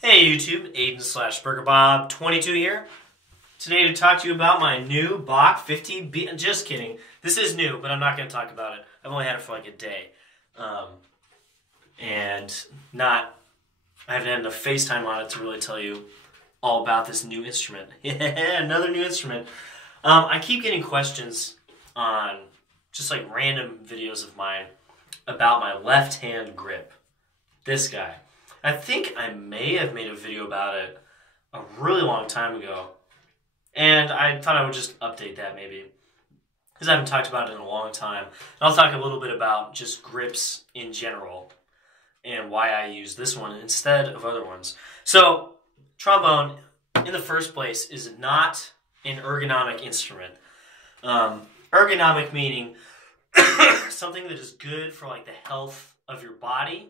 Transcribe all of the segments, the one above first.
Hey YouTube, Aiden/BurgerBob22 here. Today to talk to you about my new Bach 50B. Just kidding. This is new, but I'm not going to talk about it. I've only had it for like a day. I haven't had enough FaceTime on it to really tell you all about this new instrument. Yeah, another new instrument. I keep getting questions on just like random videos of mine about my left hand grip. This guy. I think I may have made a video about it a really long time ago, and I thought I would just update that maybe, because I haven't talked about it in a long time. And I'll talk a little bit about just grips in general, and why I use this one instead of other ones. So, trombone, in the first place, is not an ergonomic instrument. Ergonomic meaning something that is good for like the health of your body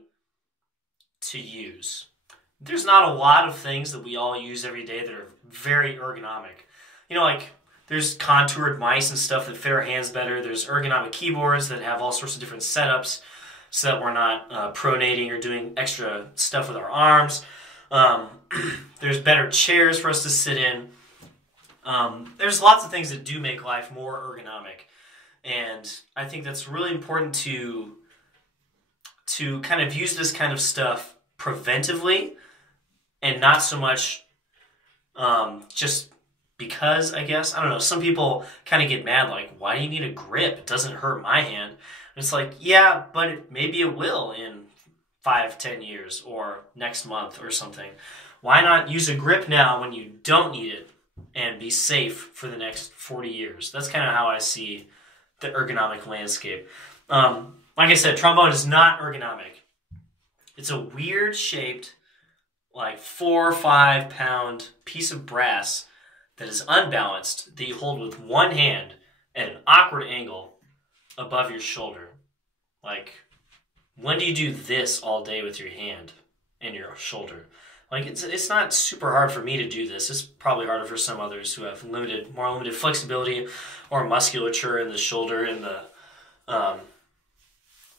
to use. There's not a lot of things that we all use every day that are very ergonomic. You know, like there's contoured mice and stuff that fit our hands better. There's ergonomic keyboards that have all sorts of different setups so that we're not pronating or doing extra stuff with our arms. There's better chairs for us to sit in. There's lots of things that do make life more ergonomic. And I think that's really important to kind of use this kind of stuff preventively and not so much just because, I guess. I don't know. Some people kind of get mad like, why do you need a grip? It doesn't hurt my hand. And it's like, yeah, but maybe it will in 5-10 years or next month or something. Why not use a grip now when you don't need it and be safe for the next 40 years? That's kind of how I see the ergonomic landscape. Like I said, trombone is not ergonomic. It's a weird shaped, like 4 or 5 pound piece of brass that is unbalanced that you hold with one hand at an awkward angle above your shoulder. Like, when do you do this all day with your hand and your shoulder? Like, it's not super hard for me to do this. It's probably harder for some others who have more limited flexibility or musculature in the shoulder and the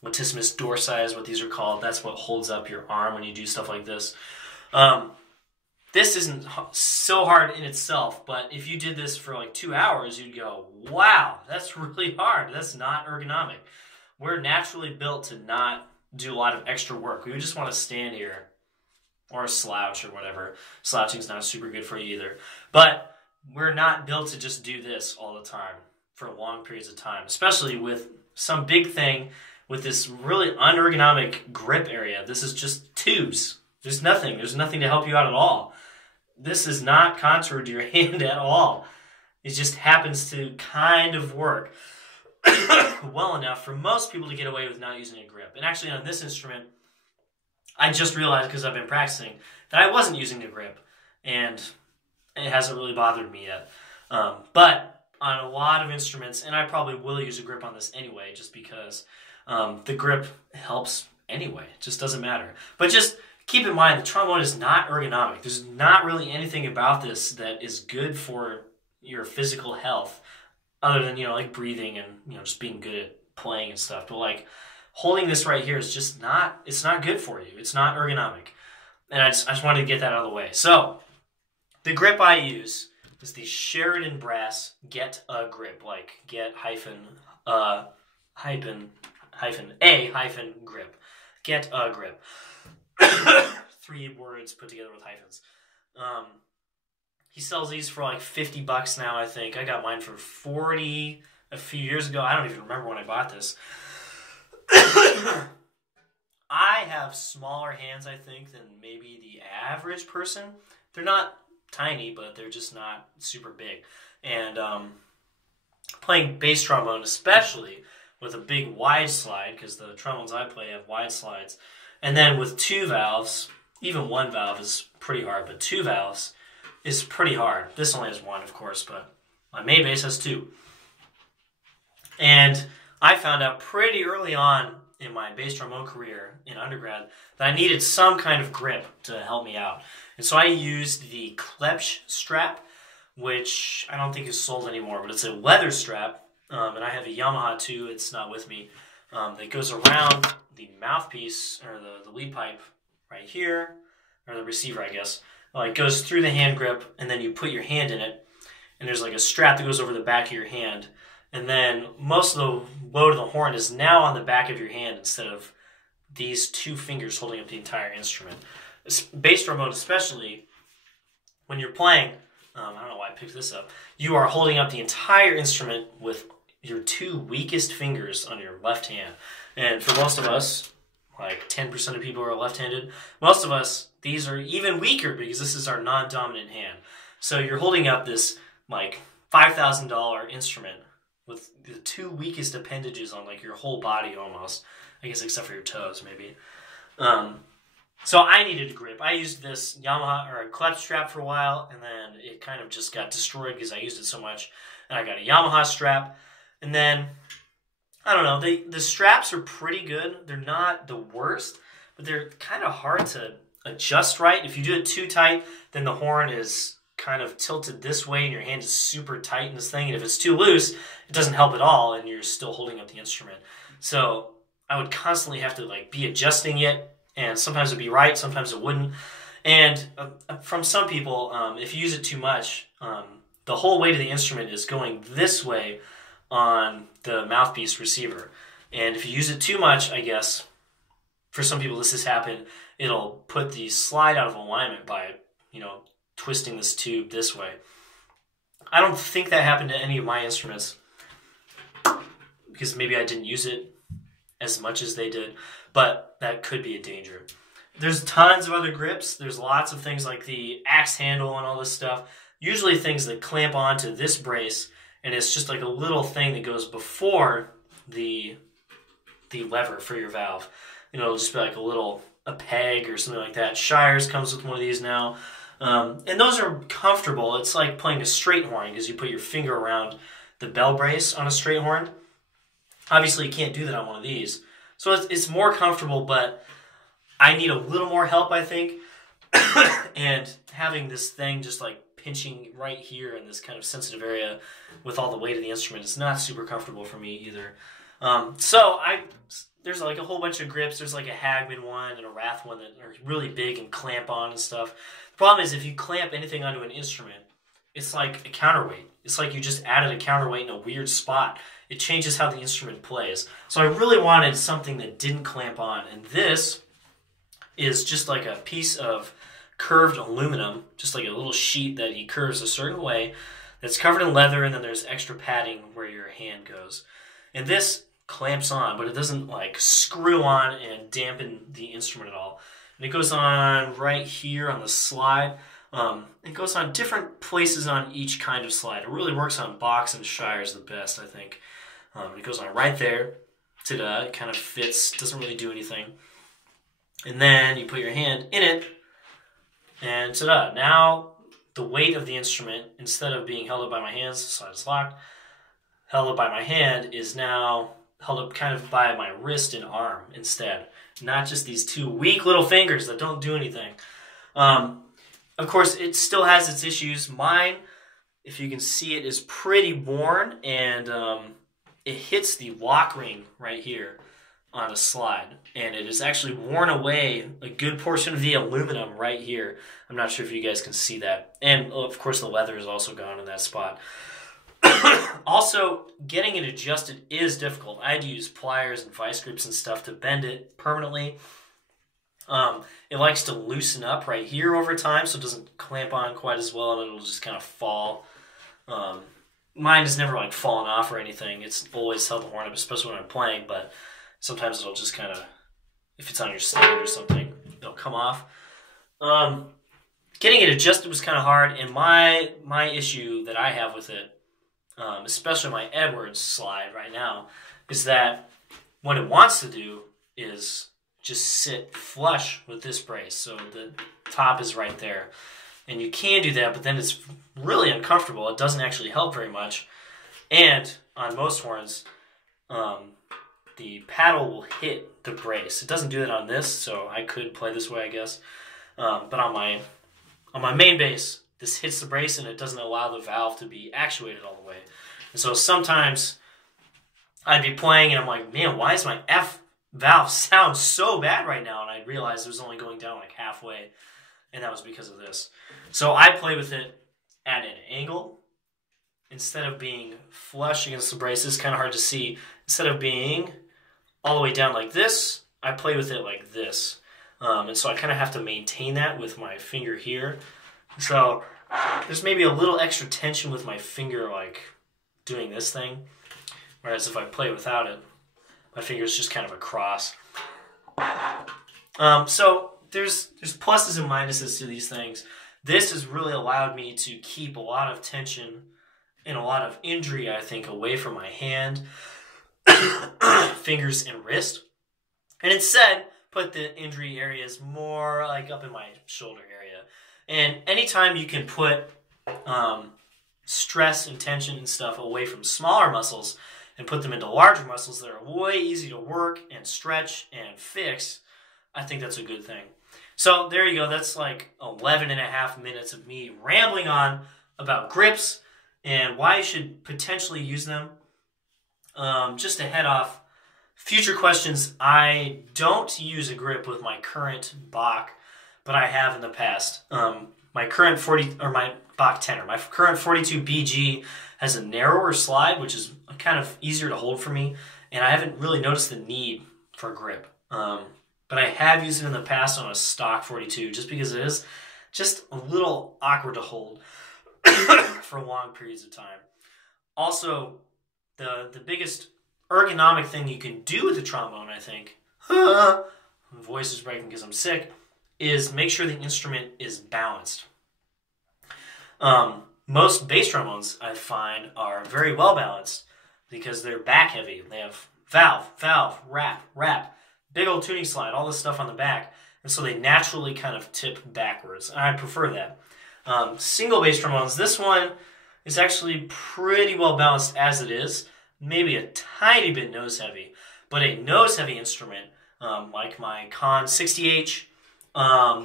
latissimus dorsi is what these are called. That's what holds up your arm when you do stuff like this. This isn't so hard in itself, but if you did this for like 2 hours, you'd go, wow, that's really hard. That's not ergonomic. We're naturally built to not do a lot of extra work. We would just want to stand here or slouch or whatever. Slouching's not super good for you either. But we're not built to just do this all the time for long periods of time, especially with some big thing with this really unergonomic grip area. This is just tubes. There's nothing to help you out at all. This is not contoured to your hand at all. It just happens to kind of work well enough for most people to get away with not using a grip. And actually on this instrument, I just realized because I've been practicing that I wasn't using a grip, and it hasn't really bothered me yet. But on a lot of instruments, and I probably will use a grip on this anyway, just because the grip helps anyway. It just doesn't matter. But just keep in mind, the trombone is not ergonomic. There's not really anything about this that is good for your physical health, other than, like breathing and, just being good at playing and stuff. But like holding this right here is just not, it's not good for you. It's not ergonomic. And I just wanted to get that out of the way. So the grip I use is the Sheridan brass Get a Grip, like get a grip. Get a grip. 3 words put together with hyphens. He sells these for like $50 now, I think. I got mine for $40 a few years ago. I don't even remember when I bought this. I have smaller hands, I think, than maybe the average person. They're not tiny, but they're just not super big. And playing bass trombone, especially with a big wide slide, because the trombones I play have wide slides, and then with 2 valves, even 1 valve is pretty hard, but 2 valves is pretty hard. This only has 1, of course, but my main bass has 2. And I found out pretty early on in my bass trombone career in undergrad that I needed some kind of grip to help me out. And so I used the Klepsch strap, which I don't think is sold anymore, but it's a leather strap. And I have a Yamaha too, it's not with me, that goes around the mouthpiece, or the lead pipe right here, or the receiver, I guess. It goes through the hand grip, and then you put your hand in it, and there's like a strap that goes over the back of your hand. And then most of the load of the horn is now on the back of your hand instead of these two fingers holding up the entire instrument. Bass trombone especially, when you're playing, I don't know why I picked this up, you are holding up the entire instrument with your two weakest fingers on your left hand. And for most of us, like 10% of people are left-handed, most of us, these are even weaker because this is our non-dominant hand. So you're holding up this like $5,000 instrument with the two weakest appendages on like your whole body almost. I guess except for your toes maybe. So I needed a grip. I used this Yamaha or a klep strap for a while, and then it kind of just got destroyed because I used it so much. And I got a Yamaha strap, and then I don't know. The straps are pretty good. They're not the worst, but they're kind of hard to adjust right. If you do it too tight, then the horn is kind of tilted this way, and your hand is super tight in this thing. And if it's too loose, it doesn't help at all, and you're still holding up the instrument. So I would constantly have to like be adjusting it. And sometimes it'd be right, sometimes it wouldn't. And from some people, if you use it too much, the whole weight of the instrument is going this way on the mouthpiece receiver. And if you use it too much, I guess, for some people this has happened, it'll put the slide out of alignment by, twisting this tube this way. I don't think that happened to any of my instruments because maybe I didn't use it as much as they did, but that could be a danger. There's tons of other grips. There's lots of things like the axe handle and all this stuff. Usually things that clamp onto this brace, and it's just like a little thing that goes before the lever for your valve. It'll just be like a peg or something like that. Shires comes with one of these now. And those are comfortable. It's like playing a straight horn because you put your finger around the bell brace on a straight horn. Obviously, you can't do that on one of these. So it's more comfortable, but I need a little more help, I think. And having this thing just like pinching right here in this kind of sensitive area with all the weight of the instrument is not super comfortable for me either. There's like a whole bunch of grips. There's like a Hagman one and a Rath one that are really big and clamp on and stuff. The problem is if you clamp anything onto an instrument, it's like a counterweight. It's like you just added a counterweight in a weird spot. It changes how the instrument plays. So I really wanted something that didn't clamp on. And this is just like a piece of curved aluminum, just like a little sheet that he curves a certain way that's covered in leather, and then there's extra padding where your hand goes. And this clamps on, but it doesn't like screw on and dampen the instrument at all. And it goes on right here on the slide. It goes on different places on each kind of slide. It really works on box and shires the best, I think. It goes on right there. Ta-da, it kind of fits, doesn't really do anything. And then you put your hand in it, and ta-da. Now the weight of the instrument, instead of being held up by my hands, the slide is locked, held up by my hand, is now held up kind of by my wrist and arm instead. Not just these two weak little fingers that don't do anything. Of course, it still has its issues. Mine, if you can see it, is pretty worn, and it hits the lock ring right here on a slide. And it has actually worn away a good portion of the aluminum right here. I'm not sure if you guys can see that. And, of course, the leather is also gone in that spot. Also, getting it adjusted is difficult. I had to use pliers and vice grips and stuff to bend it permanently. It likes to loosen up right here over time, so it doesn't clamp on quite as well, and it'll just kind of fall. Mine has never like fallen off or anything. It's always held the horn up, especially when I'm playing, but sometimes it'll just kind of, if it's on your stand or something, it'll come off. Getting it adjusted was kind of hard, and my issue that I have with it, especially my Edwards slide right now, is that what it wants to do is just sit flush with this brace. So the top is right there. And you can do that, but then it's really uncomfortable. It doesn't actually help very much. And on most horns, the paddle will hit the brace. It doesn't do that on this, so I could play this way, I guess. But on my main bass, this hits the brace and it doesn't allow the valve to be actuated all the way. And so sometimes I'd be playing and I'm like, man, why is my F valve sound so bad right now? And I realized it was only going down like halfway. and that was because of this. So I play with it at an angle instead of being flush against the brace. This is kind of hard to see. Instead of being all the way down like this, I play with it like this. And so I kind of have to maintain that with my finger here. So there's maybe a little extra tension with my finger, like doing this thing. Whereas if I play without it, my finger's just kind of across. So there's pluses and minuses to these things. This has really allowed me to keep a lot of tension and a lot of injury, I think, away from my hand, fingers, and wrist. And instead, put the injury areas more like up in my shoulder area. And anytime you can put stress and tension and stuff away from smaller muscles and put them into larger muscles that are way easy to work and stretch and fix, I think that's a good thing. So there you go. That's like 11 and a half minutes of me rambling on about grips and why you should potentially use them. Just to head off future questions, I don't use a grip with my current Bach, but I have in the past. My current my Bach tenor, my current 42 BG has a narrower slide, which is kind of easier to hold for me, and I haven't really noticed the need for a grip. But I have used it in the past on a stock 42 just because it is just a little awkward to hold for long periods of time. Also, the biggest ergonomic thing you can do with the trombone, I think, my voice is breaking because I'm sick, is make sure the instrument is balanced. Most bass trombones, I find, are very well balanced because they're back heavy. They have valve, wrap, big old tuning slide, all this stuff on the back, and so they naturally kind of tip backwards. And I prefer that. Single bass trombones, this one is actually pretty well balanced as it is, maybe a tiny bit nose heavy, but a nose heavy instrument like my Con 60H,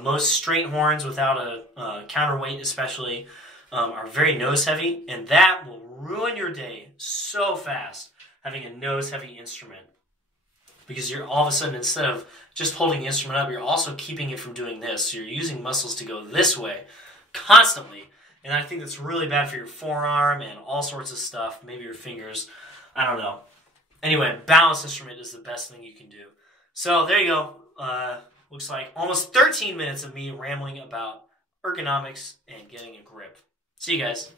most straight horns without a counterweight especially, are very nose heavy, and that will ruin your day so fast, having a nose heavy instrument. Because you're all of a sudden, instead of just holding the instrument up, you're also keeping it from doing this. So you're using muscles to go this way constantly. And I think that's really bad for your forearm and all sorts of stuff. Maybe your fingers. I don't know. Anyway, balanced instrument is the best thing you can do. So there you go. Looks like almost 13 minutes of me rambling about ergonomics and getting a grip. See you guys.